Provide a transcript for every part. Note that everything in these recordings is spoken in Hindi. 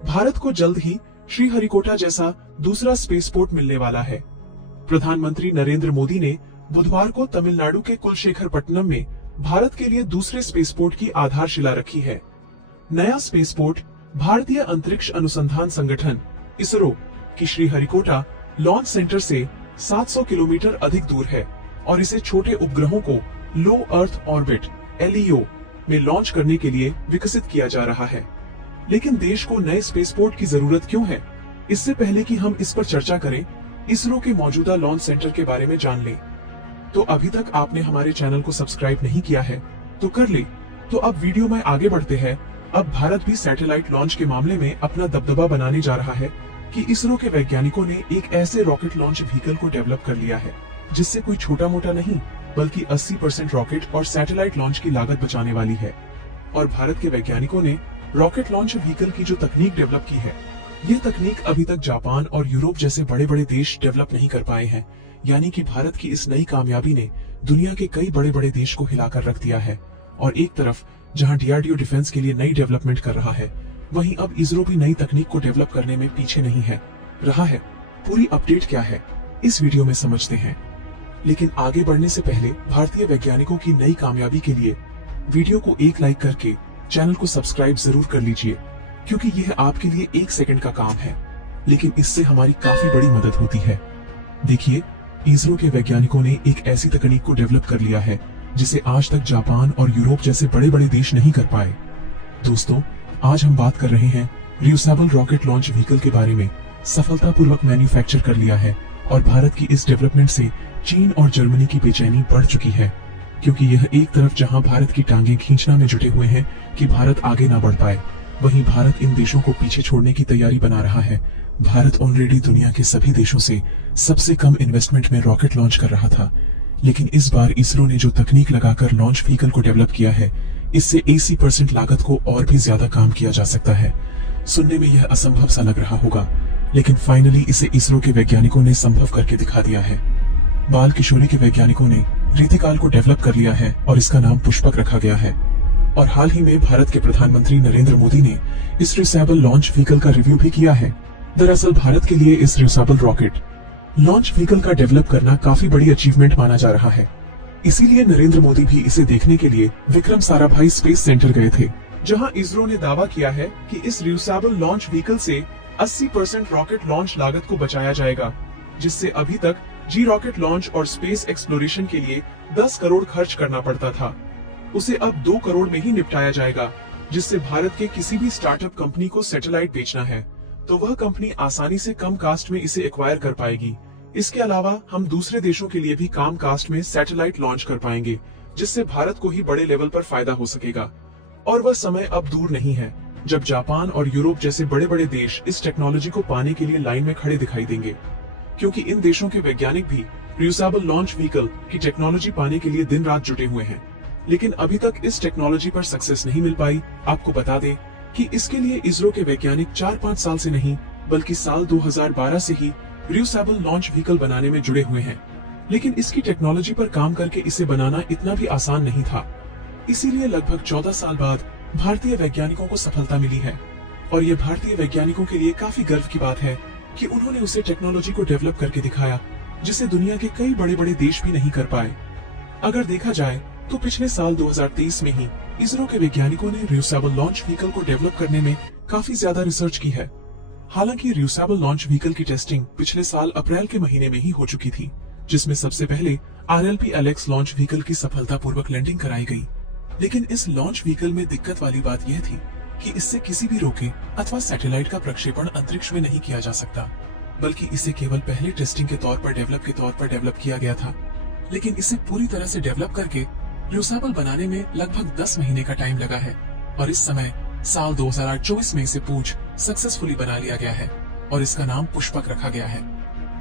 भारत को जल्द ही श्रीहरिकोटा जैसा दूसरा स्पेसपोर्ट मिलने वाला है। प्रधानमंत्री नरेंद्र मोदी ने बुधवार को तमिलनाडु के कुलशेखरपट्टनम में भारत के लिए दूसरे स्पेसपोर्ट की आधारशिला रखी है। नया स्पेसपोर्ट भारतीय अंतरिक्ष अनुसंधान संगठन इसरो की श्रीहरिकोटा लॉन्च सेंटर से 700 किलोमीटर अधिक दूर है और इसे छोटे उपग्रहों को लो अर्थ ऑर्बिट (LEO) में लॉन्च करने के लिए विकसित किया जा रहा है। लेकिन देश को नए स्पेसपोर्ट की जरूरत क्यों है? इससे पहले कि हम इस पर चर्चा करें, इसरो के मौजूदा लॉन्च सेंटर के बारे में जान लें। तो अभी तक आपने हमारे चैनल को सब्सक्राइब नहीं किया है तो कर ले। तो अब वीडियो में आगे बढ़ते हैं। अब भारत भी सैटेलाइट लॉन्च के मामले में अपना दबदबा बनाने जा रहा है कि इसरो के वैज्ञानिकों ने एक ऐसे रॉकेट लॉन्च व्हीकल को डेवलप कर लिया है जिससे कोई छोटा मोटा नहीं बल्कि 80% रॉकेट और सैटेलाइट लॉन्च की लागत बचाने वाली है। और भारत के वैज्ञानिकों ने रॉकेट लॉन्च व्हीकल की जो तकनीक डेवलप की है, ये तकनीक अभी तक जापान और यूरोप जैसे बड़े बड़े देश डेवलप नहीं कर पाए हैं। यानी कि भारत की इस नई कामयाबी ने दुनिया के कई बड़े बड़े देश को हिलाकर रख दिया है। और एक तरफ जहां DRDO डिफेंस के लिए नई डेवलपमेंट कर रहा है, वहीं अब इसरो भी नई तकनीक को डेवलप करने में पीछे नहीं है रहा है। पूरी अपडेट क्या है, इस वीडियो में समझते हैं। लेकिन आगे बढ़ने से पहले भारतीय वैज्ञानिकों की नई कामयाबी के लिए वीडियो को एक लाइक करके चैनल को सब्सक्राइब जरूर कर लीजिए, क्योंकि यह आपके लिए 1 सेकंड का काम है, लेकिन इससे हमारी काफी बड़ी मदद होती है। देखिए, इसरो के वैज्ञानिकों ने एक ऐसी तकनीक को डेवलप कर लिया है जिसे आज तक जापान और यूरोप जैसे बड़े बड़े देश नहीं कर पाए। दोस्तों, आज हम बात कर रहे हैं रियूसेबल रॉकेट लॉन्च व्हीकल के बारे में। सफलतापूर्वक मैन्युफैक्चर कर लिया है और भारत की इस डेवलपमेंट से चीन और जर्मनी की बेचैनी बढ़ चुकी है, क्योंकि यह एक तरफ जहां भारत की टांगें खींचना में जुटे हुए हैं कि भारत आगे ना बढ़ पाए, वहीं भारत इन देशों को पीछे छोड़ने की तैयारी बना रहा है। भारत ऑलरेडी दुनिया के सभी देशों से सबसे कम इन्वेस्टमेंट में रॉकेट लॉन्च कर रहा था, लेकिन इस बार इसरो ने जो तकनीक लगाकर लॉन्च व्हीकल को डेवलप किया है, इससे 80% लागत को और भी ज्यादा काम किया जा सकता है। सुनने में यह असंभव सा लग रहा होगा, लेकिन फाइनली इसे इसरो के वैज्ञानिकों ने संभव करके दिखा दिया है। बाल किशोरी के वैज्ञानिकों ने रीतिकाल को डेवलप कर लिया है और इसका नाम पुष्पक रखा गया है। और हाल ही में भारत के प्रधानमंत्री नरेंद्र मोदी ने इस रियूसेबल लॉन्च व्हीकल का रिव्यू भी किया है। दरअसल भारत के लिए इस रियूसेबल रॉकेट लॉन्च व्हीकल का डेवलप करना काफी बड़ी अचीवमेंट माना जा रहा है। इसीलिए नरेंद्र मोदी भी इसे देखने के लिए विक्रम साराभाई स्पेस सेंटर गए थे, जहां इसरो ने दावा किया है कि इस रियूसेबल लॉन्च व्हीकल से 80% रॉकेट लॉन्च लागत को बचाया जाएगा, जिससे अभी तक जी रॉकेट लॉन्च और स्पेस एक्सप्लोरेशन के लिए 10 करोड़ खर्च करना पड़ता था, उसे अब 2 करोड़ में ही निपटाया जाएगा। जिससे भारत के किसी भी स्टार्टअप कंपनी को सैटेलाइट बेचना है तो वह कंपनी आसानी से कम कास्ट में इसे एक्वायर कर पाएगी। इसके अलावा हम दूसरे देशों के लिए भी कम कास्ट में सैटेलाइट लॉन्च कर पाएंगे, जिससे भारत को ही बड़े लेवल पर फायदा हो सकेगा। और वह समय अब दूर नहीं है जब जापान और यूरोप जैसे बड़े बड़े देश इस टेक्नोलॉजी को पाने के लिए लाइन में खड़े दिखाई देंगे, क्योंकि इन देशों के वैज्ञानिक भी रियूसेबल लॉन्च व्हीकल की टेक्नोलॉजी पाने के लिए दिन रात जुटे हुए हैं। लेकिन अभी तक इस टेक्नोलॉजी पर सक्सेस नहीं मिल पाई। आपको बता दें कि इसके लिए इसरो के वैज्ञानिक 4-5 साल से नहीं बल्कि साल 2012 से ही रियूसेबल लॉन्च व्हीकल बनाने में जुड़े हुए हैं। लेकिन इसकी टेक्नोलॉजी पर काम करके इसे बनाना इतना भी आसान नहीं था। इसीलिए लगभग 14 साल बाद भारतीय वैज्ञानिकों को सफलता मिली है। और ये भारतीय वैज्ञानिकों के लिए काफी गर्व की बात है कि उन्होंने उसे टेक्नोलॉजी को डेवलप करके दिखाया, जिसे दुनिया के कई बड़े बड़े देश भी नहीं कर पाए। अगर देखा जाए तो पिछले साल 2023 में ही इसरो के वैज्ञानिकों ने रियूसेबल लॉन्च व्हीकल को डेवलप करने में काफी ज्यादा रिसर्च की है। हालांकि रियूसेबल लॉन्च व्हीकल की टेस्टिंग पिछले साल अप्रैल के महीने में ही हो चुकी थी, जिसमें सबसे पहले RLP Alex लॉन्च व्हीकल की सफलतापूर्वक लैंडिंग कराई गई। लेकिन इस लॉन्च व्हीकल में दिक्कत वाली बात यह थी कि इससे किसी भी रॉकेट अथवा सैटेलाइट का प्रक्षेपण अंतरिक्ष में नहीं किया जा सकता, बल्कि इसे केवल पहले टेस्टिंग के तौर पर डेवलप किया गया था। लेकिन इसे पूरी तरह से डेवलप करके रियूसेबल बनाने में लगभग 10 महीने का टाइम लगा है और इस समय साल 2024 में इसे पूछ सक्सेसफुली बना लिया गया है और इसका नाम पुष्पक रखा गया है।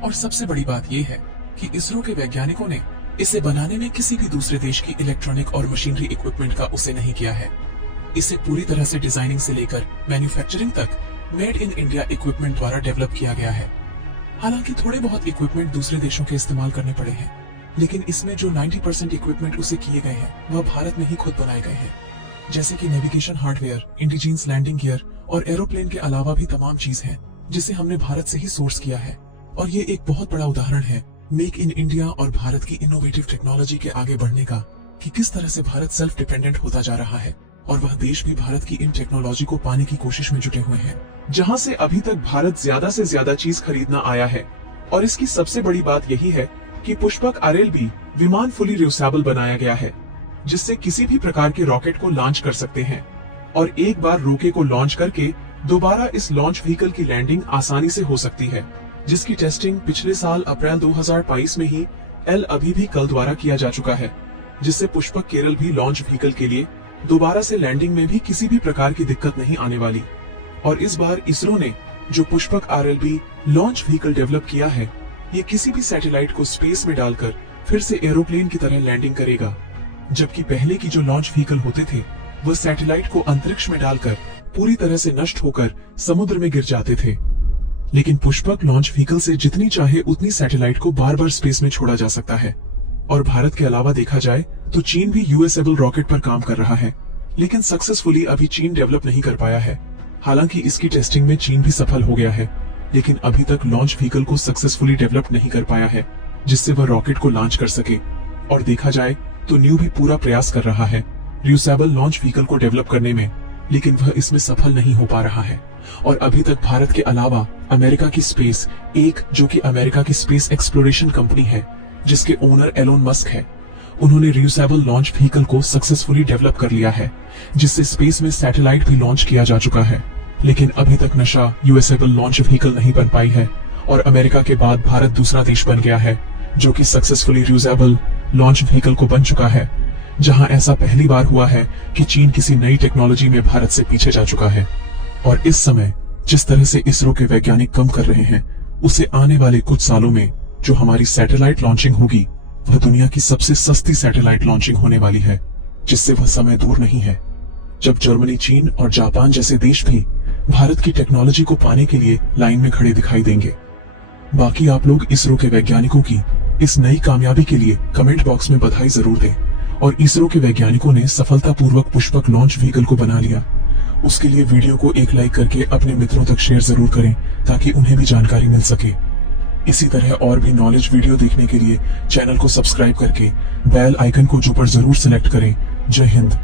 और सबसे बड़ी बात यह है कि इसरो के वैज्ञानिकों ने इसे बनाने में किसी भी दूसरे देश की इलेक्ट्रॉनिक और मशीनरी इक्विपमेंट का उसे नहीं किया है। इसे पूरी तरह से डिजाइनिंग से लेकर मैन्युफैक्चरिंग तक मेड इन इंडिया इक्विपमेंट द्वारा डेवलप किया गया है। हालांकि थोड़े बहुत इक्विपमेंट दूसरे देशों के इस्तेमाल करने पड़े हैं, लेकिन इसमें जो 90% इक्विपमेंट उसे किए गए हैं वह भारत में ही खुद बनाए गए हैं। जैसे कि navigation hardware, indigenous landing gear और एरोप्लेन के अलावा भी तमाम चीज हैं जिसे हमने भारत से ही सोर्स किया है। और ये एक बहुत बड़ा उदाहरण है मेक इन इंडिया और भारत की इनोवेटिव टेक्नोलॉजी के आगे बढ़ने का, कि किस तरह से भारत सेल्फ डिपेंडेंट होता जा रहा है और वह देश भी भारत की इन टेक्नोलॉजी को पाने की कोशिश में जुटे हुए हैं, जहां से अभी तक भारत ज्यादा से ज्यादा चीज खरीदना आया है। और इसकी सबसे बड़ी बात यही है कि पुष्पक RLB विमान फुली रियूसेबल बनाया गया है, जिससे किसी भी प्रकार के रॉकेट को लॉन्च कर सकते हैं और एक बार रोके को लॉन्च करके दोबारा इस लॉन्च व्हीकल की लैंडिंग आसानी से हो सकती है, जिसकी टेस्टिंग पिछले साल अप्रैल 2022 में ही एल अभी भी कल द्वारा किया जा चुका है, जिससे पुष्पक केरल भी लॉन्च व्हीकल के लिए दोबारा से लैंडिंग में भी किसी भी प्रकार की दिक्कत नहीं आने वाली। और इस बार इसरो ने जो Pushpak RLB launch vehicle develop किया है, ये किसी भी सैटेलाइट को स्पेस में डालकर फिर से एरोप्लेन की तरह लैंडिंग करेगा, जबकि पहले की जो लॉन्च व्हीकल होते थे वह सैटेलाइट को अंतरिक्ष में डालकर पूरी तरह से नष्ट होकर समुद्र में गिर जाते थे। लेकिन पुष्पक लॉन्च व्हीकल से जितनी चाहे उतनी सैटेलाइट को बार बार स्पेस में छोड़ा जा सकता है। और भारत के अलावा देखा जाए तो चीन भी यूएसएबल रॉकेट पर काम कर रहा है, लेकिन सक्सेसफुली अभी चीन डेवलप नहीं कर पाया है। हालांकि इसकी टेस्टिंग में चीन भी सफल हो गया है, लेकिन अभी तक लॉन्च व्हीकल को सक्सेसफुली डेवलप नहीं कर पाया है जिससे वह रॉकेट को लॉन्च कर सके। और देखा जाए तो न्यू भी पूरा प्रयास कर रहा है रियूसेबल लॉन्च व्हीकल को डेवलप करने में, लेकिन वह इसमें सफल नहीं हो पा रहा है। और अभी तक भारत के अलावा अमेरिका की स्पेस एक, जो कि अमेरिका की स्पेस एक्सप्लोरेशन कंपनी है जिसके ओनर एलोन मस्क है, उन्होंने रियूसेबल लॉन्च व्हीकल को सक्सेसफुली डेवलप कर लिया है, जिससे स्पेस में सैटेलाइट भी लॉन्च किया जा चुका है। लेकिन अभी तक नशा यूएसएबल लॉन्च व्हीकल नहीं बन पाई है और अमेरिका के बाद भारत दूसरा देश बन गया है जो कि सक्सेसफुली रियूसेबल लॉन्च व्हीकल को बन चुका है, जहां ऐसा पहली बार हुआ है कि चीन किसी नई टेक्नोलॉजी में भारत से पीछे जा चुका है। और इस समय जिस तरह से इसरो के वैज्ञानिक कम कर रहे हैं, उसे आने वाले कुछ सालों में जो हमारी सैटेलाइट लॉन्चिंग होगी वह दुनिया की सबसे सस्ती सैटेलाइट लॉन्चिंग होने वाली है, जिससे वह समय दूर नहीं है जब जर्मनी, चीन और जापान जैसे देश भी भारत की टेक्नोलॉजी को पाने के लिए लाइन में खड़े दिखाई देंगे। बाकी आप लोग इसरो के वैज्ञानिकों की इस नई कामयाबी के लिए कमेंट बॉक्स में बधाई जरूर दें। और इसरो के वैज्ञानिकों ने सफलतापूर्वक पुष्पक लॉन्च व्हीकल को बना लिया, उसके लिए वीडियो को एक लाइक करके अपने मित्रों तक शेयर जरूर करें ताकि उन्हें भी जानकारी मिल सके। इसी तरह और भी नॉलेज वीडियो देखने के लिए चैनल को सब्सक्राइब करके बेल आइकन को जो पर जरूर सिलेक्ट करें। जय हिंद।